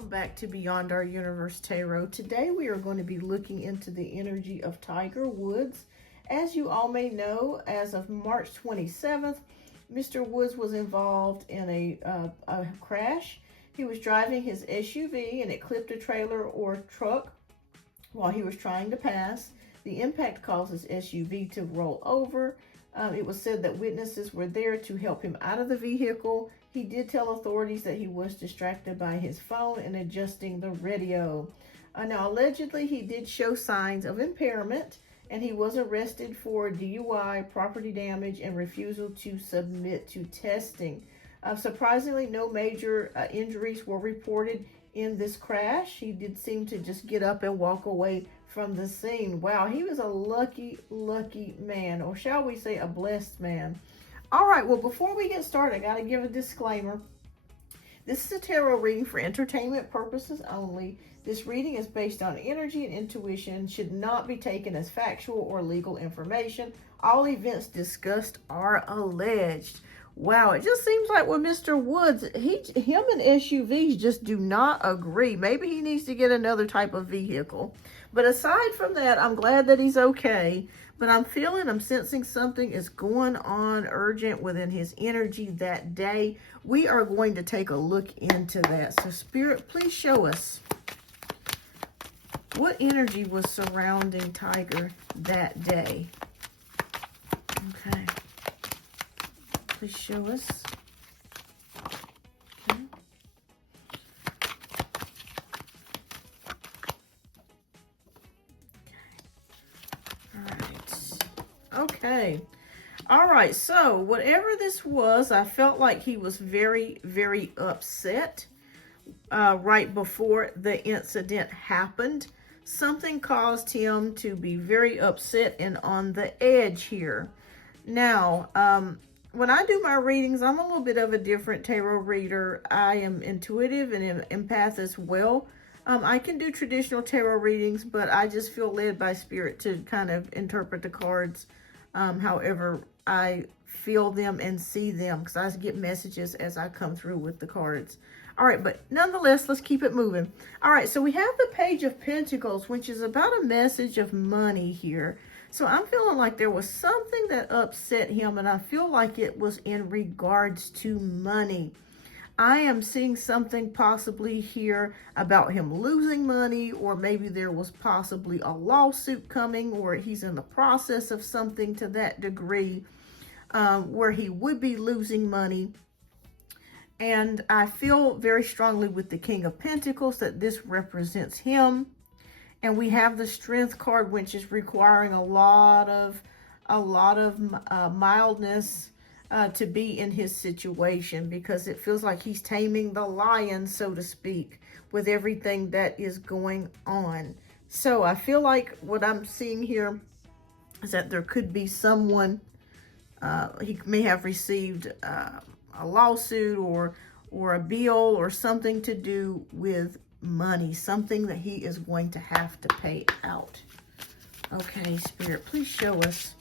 Welcome back to Beyond Our Universe Tarot. Today we are going to be looking into the energy of Tiger Woods. As you all may know, as of March 27th, Mr. Woods was involved in a crash. He was driving his SUV and it clipped a trailer or truck while he was trying to pass. The impact caused his SUV to roll over. It was said that witnesses were there to help him out of the vehicle. He did tell authorities that he was distracted by his phone and adjusting the radio. Now, allegedly, he did show signs of impairment, and he was arrested for DUI, property damage, and refusal to submit to testing. Surprisingly, no major injuries were reported in this crash. He did seem to just get up and walk away from the scene. Wow, he was a lucky man, or shall we say a blessed man. All right, well, before we get started, I got to give a disclaimer. This is a tarot reading for entertainment purposes only. This reading is based on energy and intuition, should not be taken as factual or legal information. All events discussed are alleged. Wow, it just seems like with Mr. Woods, him and SUVs just do not agree. Maybe he needs to get another type of vehicle. But aside from that, I'm glad that he's okay. But I'm sensing something is going on urgent within his energy that day. We are going to take a look into that. So Spirit, please show us what energy was surrounding Tiger that day. Okay. Please show us. Okay. Okay. All right. So whatever this was, I felt like he was very upset right before the incident happened. Something caused him to be very upset and on the edge here. Now, when I do my readings, I'm a little bit of a different tarot reader. I am intuitive and an empath as well. I can do traditional tarot readings, but I just feel led by Spirit to kind of interpret the cards however I feel them and see them, because I get messages as I come through with the cards. All right, but nonetheless, let's keep it moving. All right, so we have the Page of Pentacles, which is about a message of money here. So I'm feeling like there was something that upset him, and I feel like it was in regards to money. I am seeing something possibly here about him losing money, or maybe there was possibly a lawsuit coming, or he's in the process of something to that degree where he would be losing money. And I feel very strongly with the King of Pentacles that this represents him. And we have the Strength card, which is requiring a lot of mildness to be in his situation, because it feels like he's taming the lion, so to speak, with everything that is going on. So I feel like what I'm seeing here is that there could be someone, he may have received a lawsuit or a bill or something to do with money, something that he is going to have to pay out. Okay, Spirit, please show us.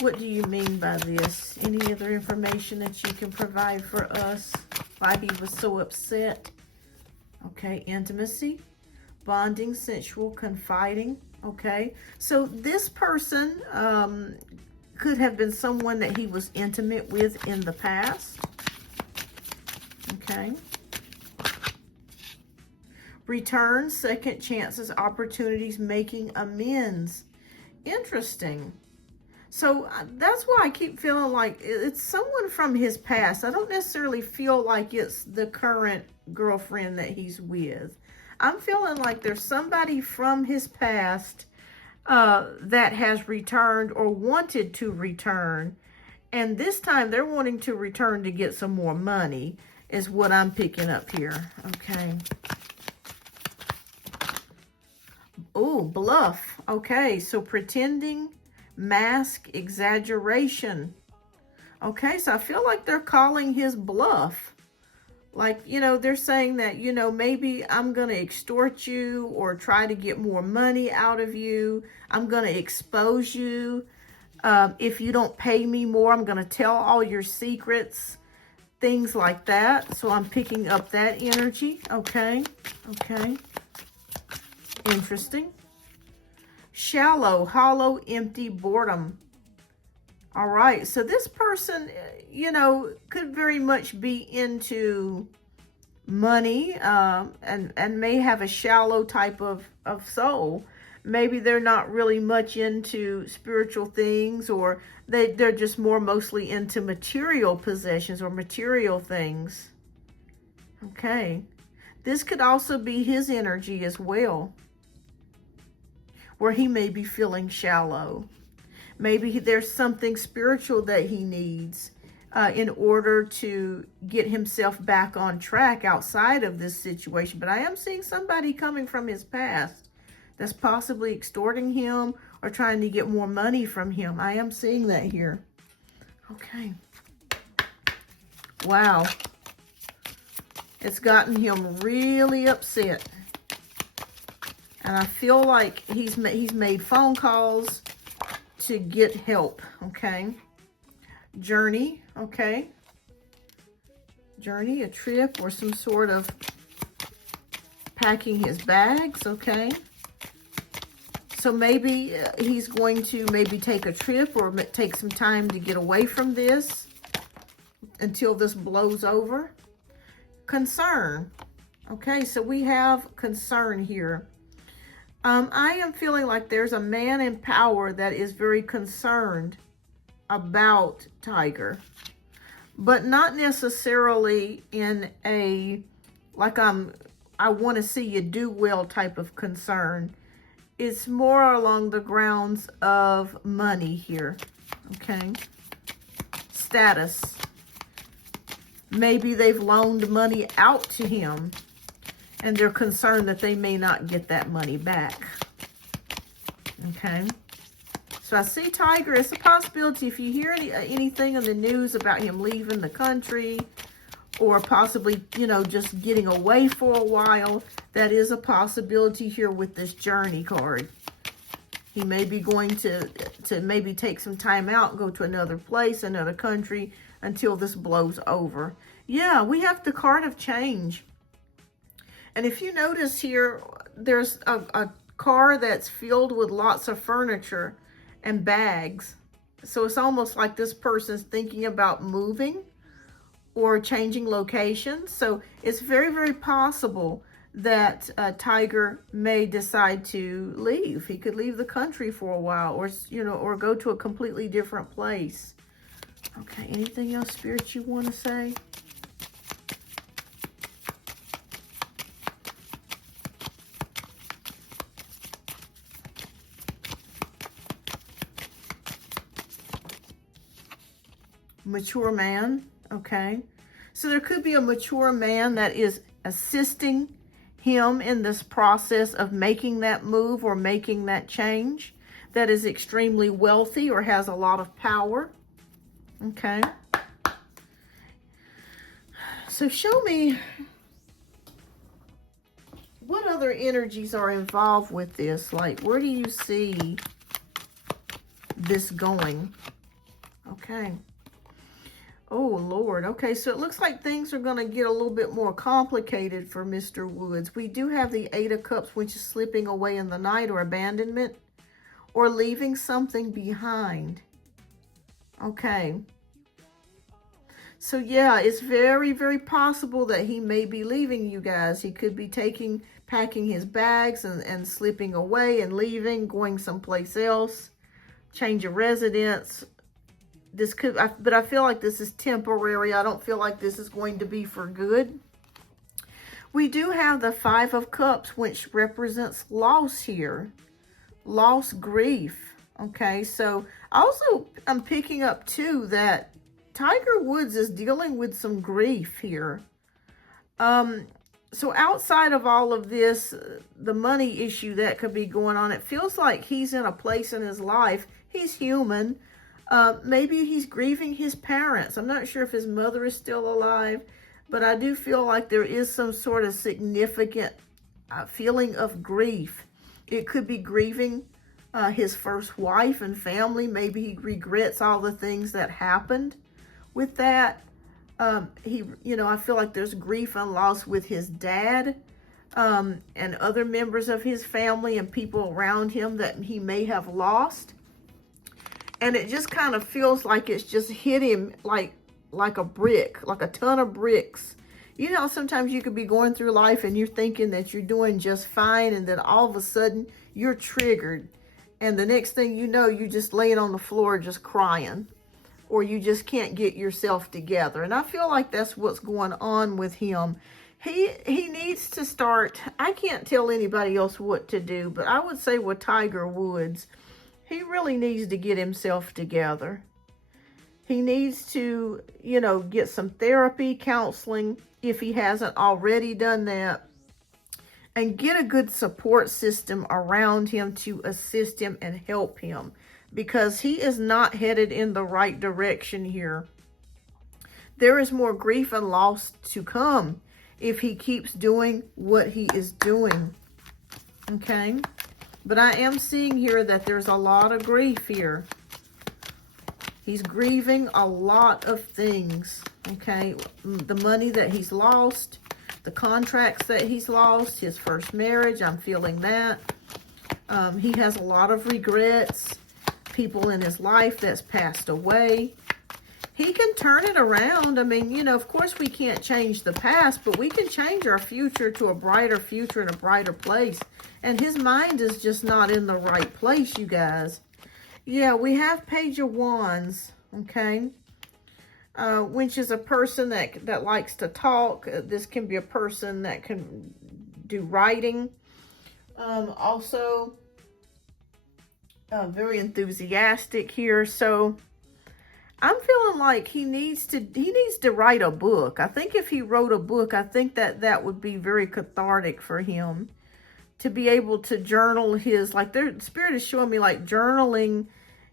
What do you mean by this? Any other information that you can provide for us? Why he was so upset? Okay, intimacy, bonding, sensual, confiding. Okay, so this person could have been someone that he was intimate with in the past. Okay. Return, second chances, opportunities, making amends. Interesting. So that's why I keep feeling like it's someone from his past. I don't necessarily feel like it's the current girlfriend that he's with. I'm feeling like there's somebody from his past that has returned or wanted to return. And this time they're wanting to return to get some more money is what I'm picking up here. Okay. Oh, bluff. Okay, so pretending, mask, exaggeration. Okay, so I feel like they're calling his bluff. Like, you know, they're saying that, you know, maybe I'm going to extort you or try to get more money out of you. I'm going to expose you. If you don't pay me more, I'm going to tell all your secrets. things like that. So I'm picking up that energy. Okay. Okay. Interesting. Shallow, hollow, empty, boredom. All right. So this person, you know, could very much be into money, and may have a shallow type of soul. Maybe they're not really much into spiritual things, or they're just mostly into material possessions or material things. Okay. This could also be his energy as well, where he may be feeling shallow. Maybe there's something spiritual that he needs in order to get himself back on track outside of this situation. But I am seeing somebody coming from his past that's possibly extorting him or trying to get more money from him. I am seeing that here. Okay. Wow. It's gotten him really upset. And I feel like he's made phone calls to get help. Okay. Journey. Okay. Journey, a trip, or some sort of packing his bags. Okay. So maybe he's going to maybe take a trip or take some time to get away from this until this blows over. Concern. Okay, so we have concern here. I am feeling like there's a man in power that is very concerned about Tiger, but not necessarily in a, like I want to see you do well type of concern. It's more along the grounds of money here. Okay. Status. Maybe they've loaned money out to him and they're concerned that they may not get that money back. Okay. So I see Tiger. It's a possibility if you hear anything in the news about him leaving the country or possibly, you know, just getting away for a while, that is a possibility here with this Journey card. He may be going to maybe take some time out and go to another place, another country, until this blows over. Yeah, we have the card of change. And if you notice here, there's a car that's filled with lots of furniture and bags. So it's almost like this person's thinking about moving or changing locations. So it's very, very possible that Tiger may decide to leave. He could leave the country for a while, or, you know, or go to a completely different place. Okay, anything else, Spirit, you want to say? Mature man. Okay. So there could be a mature man that is assisting him in this process of making that move or making that change, that is extremely wealthy or has a lot of power. Okay. So show me what other energies are involved with this. Like, where do you see this going? Okay. Oh, Lord. Okay, so it looks like things are going to get a little bit more complicated for Mr. Woods. We do have the Eight of Cups, which is slipping away in the night, or abandonment, or leaving something behind. Okay. So, yeah, it's very, very possible that he may be leaving you guys. He could be packing his bags and slipping away and leaving, going someplace else, change of residence. This could, but I feel like this is temporary. I don't feel like this is going to be for good. We do have the Five of Cups, which represents loss here. Loss, grief. Okay, so also I'm picking up too that Tiger Woods is dealing with some grief here. So outside of all of this, the money issue that could be going on, it feels like he's in a place in his life. He's human. Maybe he's grieving his parents. I'm not sure if his mother is still alive, but I do feel like there is some sort of significant feeling of grief. It could be grieving his first wife and family. Maybe he regrets all the things that happened with that. I feel like there's grief and loss with his dad, and other members of his family and people around him that he may have lost. And it just kind of feels like it's just hit him like a brick, like a ton of bricks. You know, sometimes you could be going through life and you're thinking that you're doing just fine, and then all of a sudden you're triggered. And the next thing you know, you're just laying on the floor just crying, or you just can't get yourself together. And I feel like that's what's going on with him. He needs to start, I can't tell anybody else what to do, but I would say with Tiger Woods, he really needs to get himself together. He needs to, get some therapy, counseling, if he hasn't already done that, and get a good support system around him to assist him and help him, because he is not headed in the right direction here. There is more grief and loss to come if he keeps doing what he is doing. Okay? But I am seeing here that there's a lot of grief here. He's grieving a lot of things. Okay? The money that he's lost, the contracts that he's lost, his first marriage, I'm feeling that. He has a lot of regrets. People in his life that's passed away. He can turn it around. I mean, of course we can't change the past, but we can change our future to a brighter future and a brighter place. And his mind is just not in the right place, you guys. Yeah, we have Page of Wands, okay? Which is a person that likes to talk. This can be a person that can do writing. Also, very enthusiastic here. So I'm feeling like he needs to write a book. I think if he wrote a book, I think that would be very cathartic for him, to be able to journal his, like, their spirit is showing me like journaling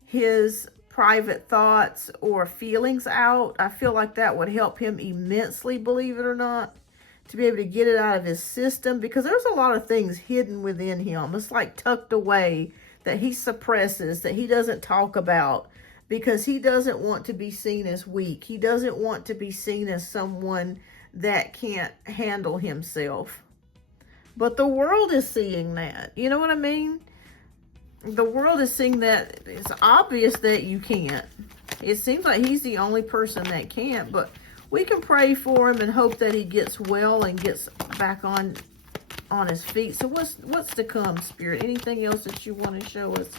his private thoughts or feelings out. I feel like that would help him immensely, believe it or not, to be able to get it out of his system, because there's a lot of things hidden within him. It's like tucked away that he suppresses, that he doesn't talk about, because he doesn't want to be seen as weak. He doesn't want to be seen as someone that can't handle himself. But the world is seeing that. You know what I mean? The world is seeing that it's obvious that you can't. It seems like he's the only person that can't, but we can pray for him and hope that he gets well and gets back on his feet. So what's to come, Spirit? Anything else that you want to show us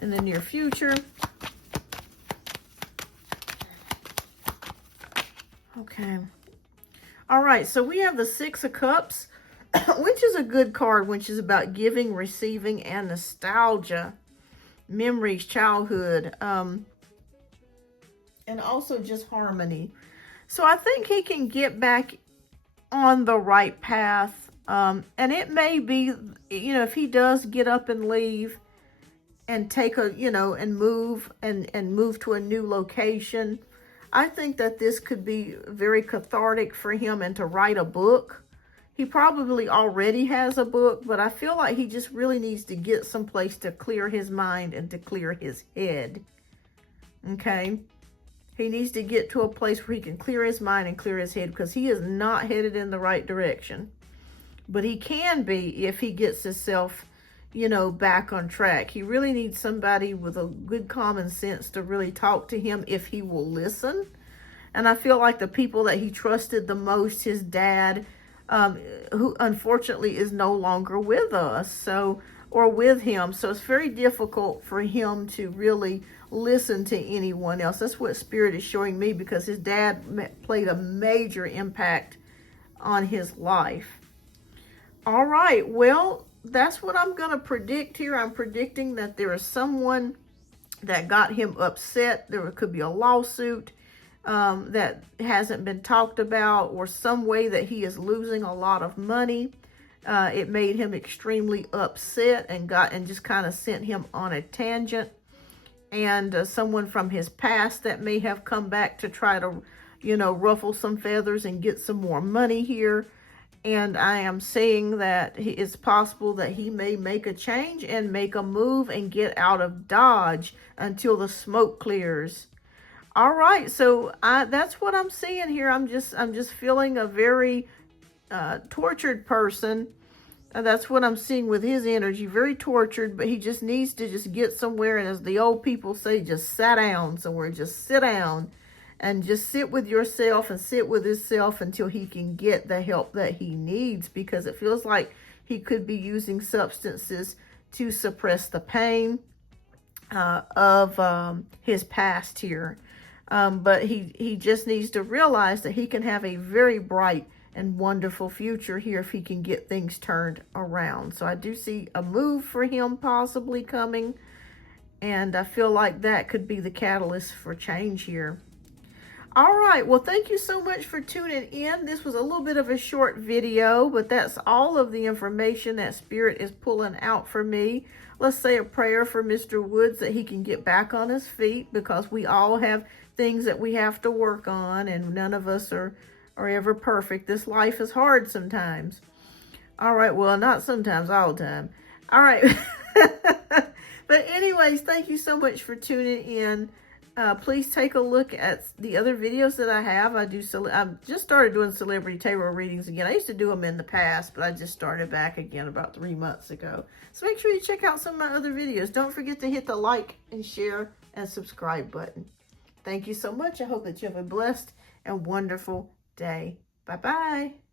in the near future? Okay. All right, so we have the Six of Cups, which is a good card, which is about giving, receiving, and nostalgia, memories, childhood, and also just harmony. So I think he can get back on the right path. And it may be, if he does get up and leave and take and move to a new location, I think that this could be very cathartic for him, and to write a book. He probably already has a book, but I feel like he just really needs to get someplace to clear his mind and to clear his head. Okay? He needs to get to a place where he can clear his mind and clear his head, because he is not headed in the right direction. But he can be if he gets himself, back on track. He really needs somebody with a good common sense to really talk to him if he will listen. And I feel like the people that he trusted the most, his dad, who unfortunately is no longer with us, or with him. So it's very difficult for him to really listen to anyone else. That's what Spirit is showing me, because his dad played a major impact on his life. All right, well, that's what I'm going to predict here. I'm predicting that there is someone that got him upset. There could be a lawsuit that hasn't been talked about, or some way that he is losing a lot of money. It made him extremely upset and just kind of sent him on a tangent. And someone from his past that may have come back to try to, ruffle some feathers and get some more money here. And I am saying that it's possible that he may make a change and make a move and get out of Dodge until the smoke clears. All right, so that's what I'm seeing here. I'm just feeling a very tortured person. That's what I'm seeing with his energy. Very tortured, but he just needs to just get somewhere. And as the old people say, just sit down somewhere. Just sit down and just sit with yourself and sit with himself until he can get the help that he needs, because it feels like he could be using substances to suppress the pain of his past here. But he just needs to realize that he can have a very bright and wonderful future here if he can get things turned around. So I do see a move for him possibly coming, and I feel like that could be the catalyst for change here. All right, well, thank you so much for tuning in. This was a little bit of a short video, but that's all of the information that Spirit is pulling out for me. Let's say a prayer for Mr. Woods that he can get back on his feet, because we all have things that we have to work on, and none of us are ever perfect. This life is hard sometimes. All right, well, not sometimes, all the time. All right. But anyways, thank you so much for tuning in. Please take a look at the other videos that I have. I've just started doing celebrity tarot readings again. I used to do them in the past, but I just started back again about 3 months ago. So make sure you check out some of my other videos. Don't forget to hit the like and share and subscribe button. Thank you so much. I hope that you have a blessed and wonderful day. Bye-bye.